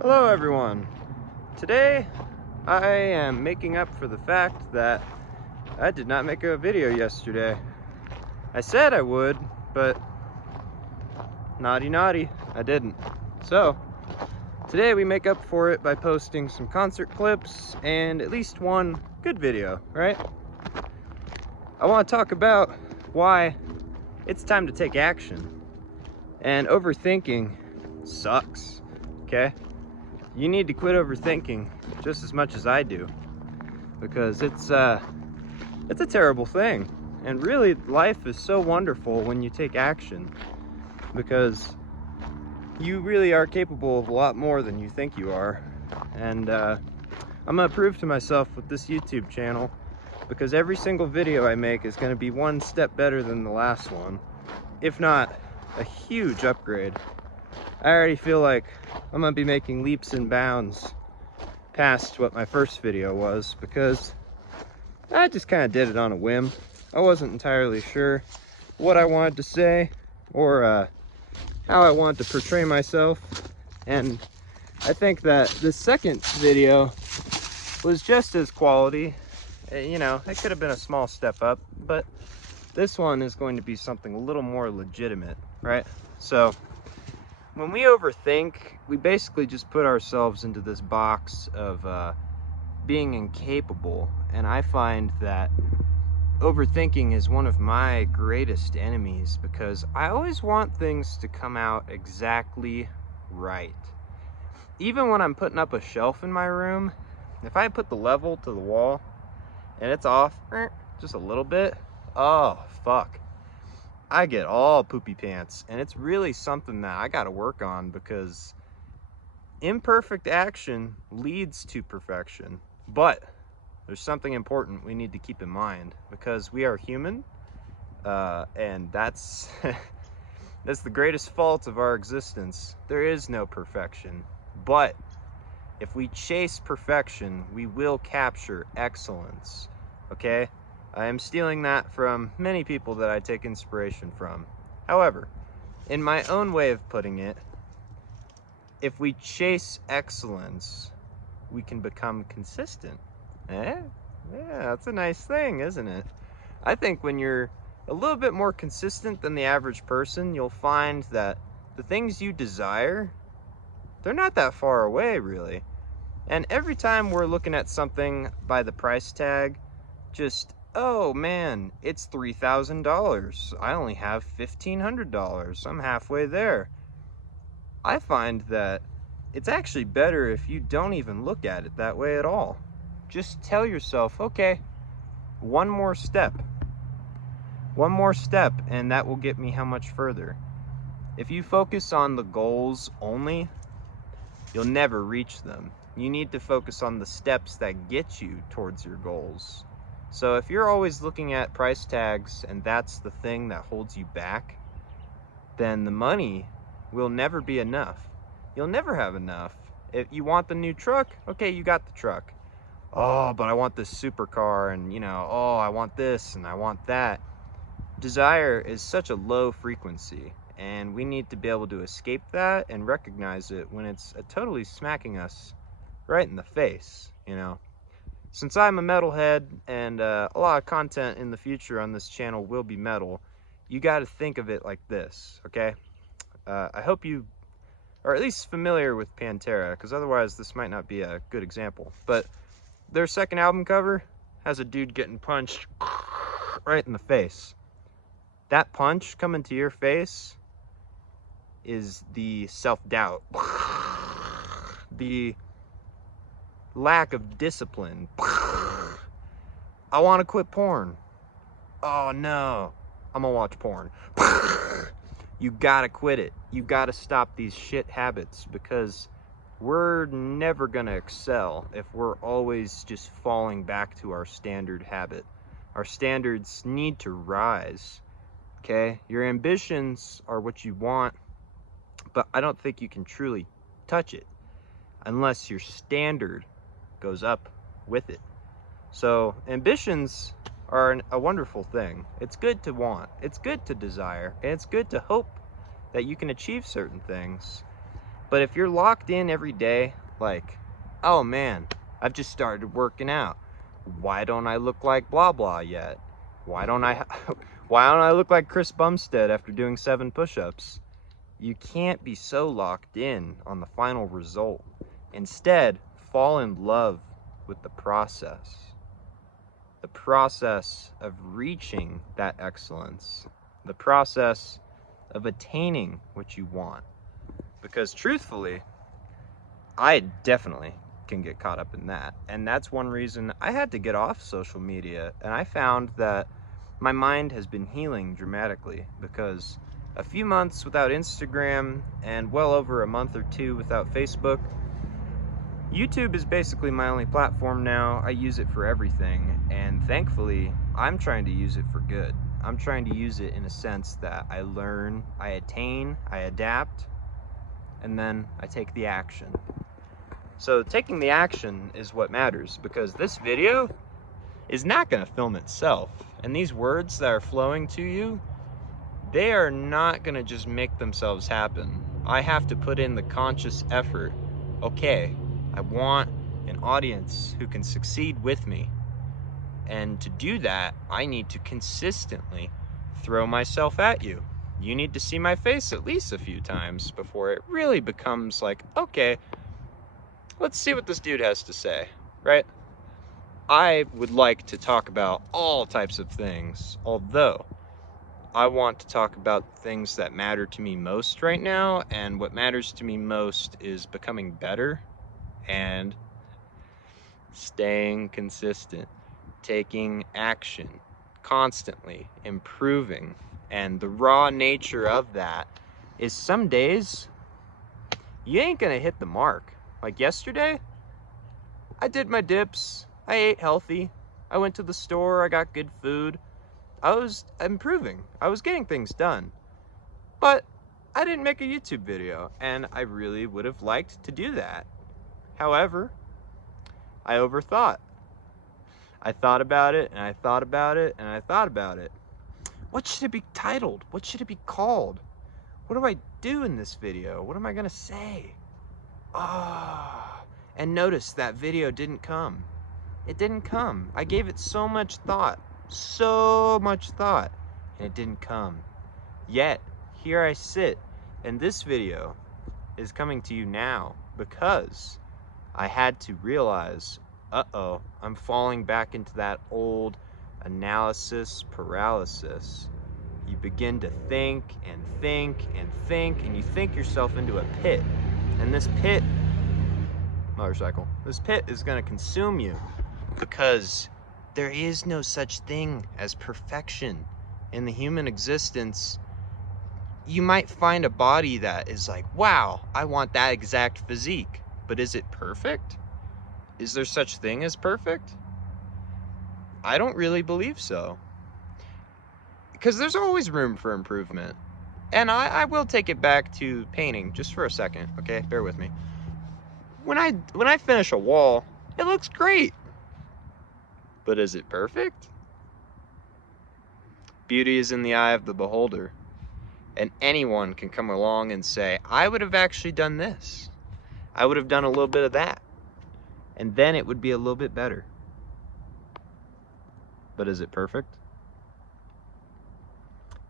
Hello everyone. Today I am making up for the fact that I did not make a video yesterday. I said I would, but naughty, I didn't. So today we make up for it by posting some concert clips and at least one good video, right? I want to talk about why it's time to take action. And overthinking sucks, okay? You need to quit overthinking just as much as I do, because it's a terrible thing. And really, life is so wonderful when you take action, because you really are capable of a lot more than you think you are. And I'm gonna prove to myself with this YouTube channel, because every single video I make is gonna be one step better than the last one, if not a huge upgrade. I already feel like I'm gonna be making leaps and bounds past what my first video was, because I just kind of did it on a whim. I wasn't entirely sure what I wanted to say or how I wanted to portray myself, and I think that the second video was just as quality. You know, it could have been a small step up, but this one is going to be something a little more legitimate, right? So when we overthink, we basically just put ourselves into this box of being incapable. And I find that overthinking is one of my greatest enemies, because I always want things to come out exactly right. Even when I'm putting up a shelf in my room, if I put the level to the wall and it's off just a little bit, oh fuck, I get all poopy pants. And it's really something that I gotta work on, because imperfect action leads to perfection. But there's something important we need to keep in mind, because we are human, and that's that's the greatest fault of our existence. There is no perfection, but if we chase perfection, we will capture excellence, okay? I am stealing that from many people that I take inspiration from. However, in my own way of putting it, if we chase excellence, we can become consistent. Yeah, that's a nice thing, isn't it? I think when you're a little bit more consistent than the average person, you'll find that the things you desire, they're not that far away, really. And every time we're looking at something by the price tag, just, oh man, it's $3,000. I only have $1,500. I'm halfway there. I find that it's actually better if you don't even look at it that way at all. Just tell yourself, okay, one more step, and that will get me how much further. If you focus on the goals only, you'll never reach them. You need to focus on the steps that get you towards your goals. So if you're always looking at price tags and that's the thing that holds you back, then the money will never be enough. You'll never have enough. If you want the new truck, okay, you got the truck. Oh, but I want this supercar, and you know, oh, I want this and I want that. Desire is such a low frequency, and we need to be able to escape that and recognize it when it's totally smacking us right in the face, you know. Since I'm a metalhead, and a lot of content in the future on this channel will be metal, you got to think of it like this, okay? I hope you are at least familiar with Pantera, because otherwise this might not be a good example. But their second album cover has a dude getting punched right in the face. That punch coming to your face is the self-doubt, the lack of discipline. I want to quit porn. Oh no, I'm gonna watch porn. You gotta quit it. You gotta stop these shit habits, because we're never gonna excel if we're always just falling back to our standard habit. Our standards need to rise, okay? Your ambitions are what you want, but I don't think you can truly touch it unless your standard goes up with it. So ambitions are a wonderful thing. It's good to want, it's good to desire, and it's good to hope that you can achieve certain things. But if you're locked in every day, like, oh man, I've just started working out. Why don't I look like blah blah yet? Why don't I look like Chris Bumstead after doing 7 push-ups? You can't be so locked in on the final result. Instead, fall in love with the process. The process of reaching that excellence. The process of attaining what you want. Because truthfully, I definitely can get caught up in that. And that's one reason I had to get off social media. And I found that my mind has been healing dramatically, because a few months without Instagram and well over a month or 2 without Facebook, YouTube is basically my only platform now. I use it for everything, and thankfully, I'm trying to use it for good. I'm trying to use it in a sense that I learn, I attain, I adapt, and then I take the action. So taking the action is what matters, because this video is not going to film itself. And these words that are flowing to you, they are not going to just make themselves happen. I have to put in the conscious effort. Okay, I want an audience who can succeed with me. And to do that, I need to consistently throw myself at you. You need to see my face at least a few times before it really becomes like, okay, let's see what this dude has to say, right? I would like to talk about all types of things, although I want to talk about things that matter to me most right now, and what matters to me most is becoming better and staying consistent, taking action, constantly improving. And the raw nature of that is some days you ain't gonna hit the mark. Like yesterday, I did my dips, I ate healthy, I went to the store, I got good food, I was improving, I was getting things done. But I didn't make a YouTube video, and I really would have liked to do that. However, I overthought. I thought about it, and I thought about it, and I thought about it. What should it be titled? What should it be called? What do I do in this video? What am I gonna say? And notice that video didn't come. It didn't come. I gave it so much thought, and it didn't come. Yet, here I sit, and this video is coming to you now because I had to realize, uh-oh, I'm falling back into that old analysis paralysis. You begin to think and think and think, and you think yourself into a pit. And this pit, this pit is gonna consume you, because there is no such thing as perfection in the human existence. You might find a body that is like, wow, I want that exact physique, but is it perfect? Is there such thing as perfect? I don't really believe so, because there's always room for improvement. And I will take it back to painting just for a second, okay? Bear with me. When I finish a wall, it looks great. But is it perfect? Beauty is in the eye of the beholder. And anyone can come along and say, I would have actually done this. I would have done a little bit of that. And then it would be a little bit better. But is it perfect?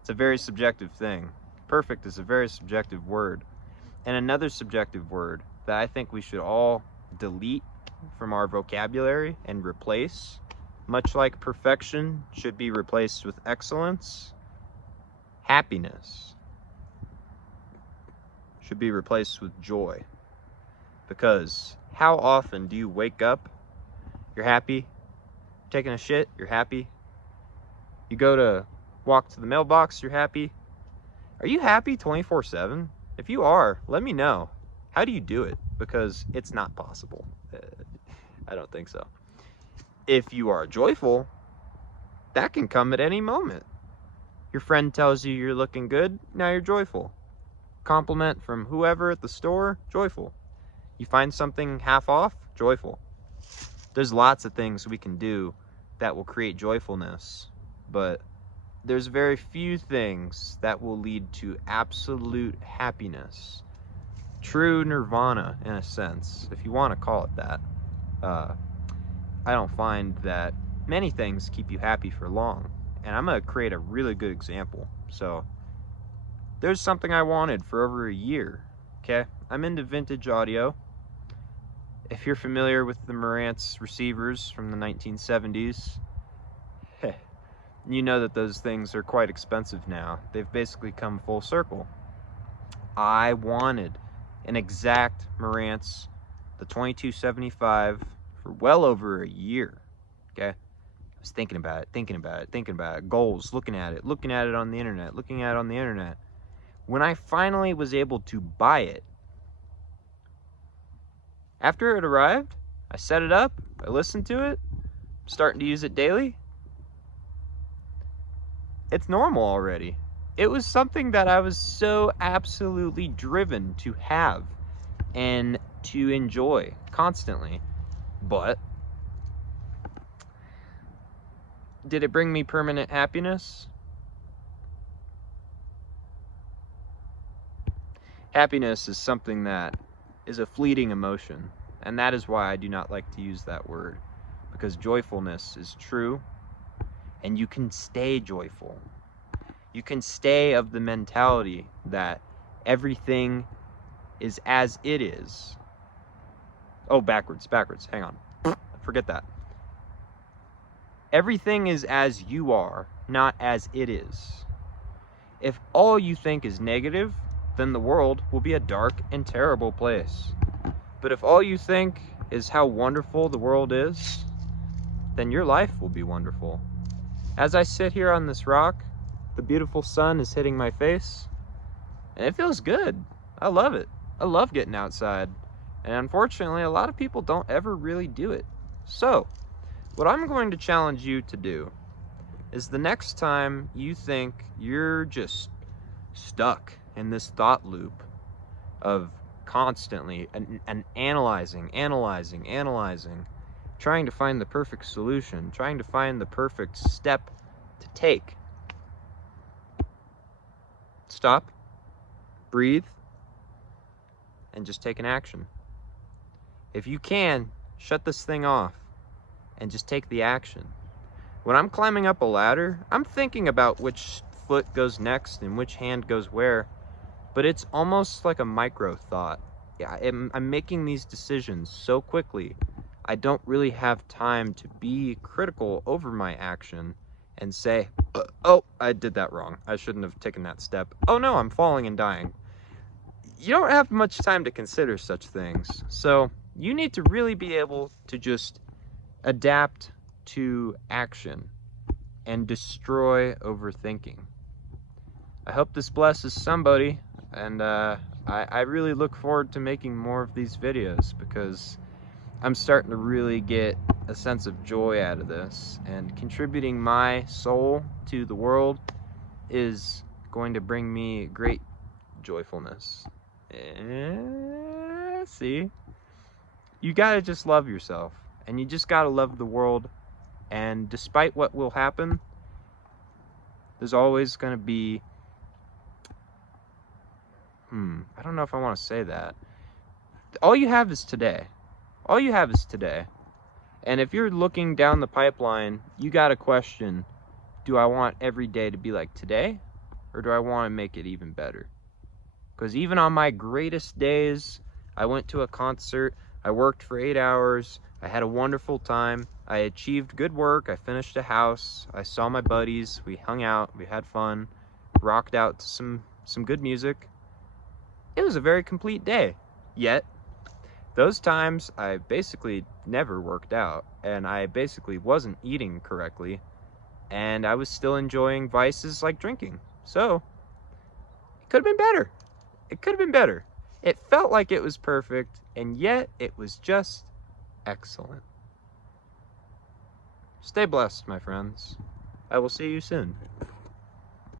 It's a very subjective thing. Perfect is a very subjective word. And another subjective word that I think we should all delete from our vocabulary and replace, much like perfection should be replaced with excellence, happiness should be replaced with joy. Because how often do you wake up, you're happy, taking a shit, you're happy, you go to walk to the mailbox, you're happy. Are you happy 24/7? If you are, let me know. How do you do it? Because it's not possible. I don't think so. If you are joyful, that can come at any moment. Your friend tells you you're looking good, now you're joyful. Compliment from whoever at the store, joyful. You find something half off, joyful. There's lots of things we can do that will create joyfulness, but there's very few things that will lead to absolute happiness, true nirvana, in a sense, if you want to call it that. I don't find that many things keep you happy for long, and I'm going to create a really good example. So there's something I wanted for over a year. Okay, I'm into vintage audio. If you're familiar with the Marantz receivers from the 1970s, you know that those things are quite expensive now. They've basically come full circle. I wanted an exact Marantz, the 2275, for well over a year. Okay, I was thinking about it, goals, looking at it on the internet, When I finally was able to buy it, after it arrived, I set it up, I listened to it, I'm starting to use it daily. It's normal already. It was something that I was so absolutely driven to have and to enjoy constantly. But did it bring me permanent happiness? Happiness is something that is a fleeting emotion, and that is why I do not like to use that word, because joyfulness is true, and you can stay joyful. You can stay of the mentality that everything is as it is. Oh, backwards, hang on. Forget that. Everything is as you are, not as it is. If all you think is negative, then the world will be a dark and terrible place. But if all you think is how wonderful the world is, then your life will be wonderful. As I sit here on this rock, the beautiful sun is hitting my face, and it feels good. I love it. I love getting outside. And unfortunately, a lot of people don't ever really do it. So, what I'm going to challenge you to do is the next time you think you're just stuck in this thought loop of constantly and analyzing, trying to find the perfect solution, trying to find the perfect step to take, stop, breathe, and just take an action. If you can, shut this thing off and just take the action. When I'm climbing up a ladder, I'm thinking about which foot goes next and which hand goes where, but it's almost like a micro thought. Yeah, I'm making these decisions so quickly, I don't really have time to be critical over my action and say, oh, I did that wrong. I shouldn't have taken that step. Oh no, I'm falling and dying. You don't have much time to consider such things. So you need to really be able to just adapt to action and destroy overthinking. I hope this blesses somebody, and I really look forward to making more of these videos, because I'm starting to really get a sense of joy out of this, and contributing my soul to the world is going to bring me great joyfulness. See? You gotta just love yourself, and you just gotta love the world, and despite what will happen, there's always gonna be, I don't know if I want to say that. All you have is today. All you have is today. And if you're looking down the pipeline, you gotta question, do I want every day to be like today? Or do I want to make it even better? Because even on my greatest days, I went to a concert, I worked for 8 hours, I had a wonderful time, I achieved good work, I finished a house, I saw my buddies, we hung out, we had fun, rocked out to some good music. It was a very complete day. Yet, those times I basically never worked out, and I basically wasn't eating correctly, and I was still enjoying vices like drinking. So, it could have been better. It could have been better. It felt like it was perfect, and yet it was just excellent. Stay blessed, my friends. I will see you soon.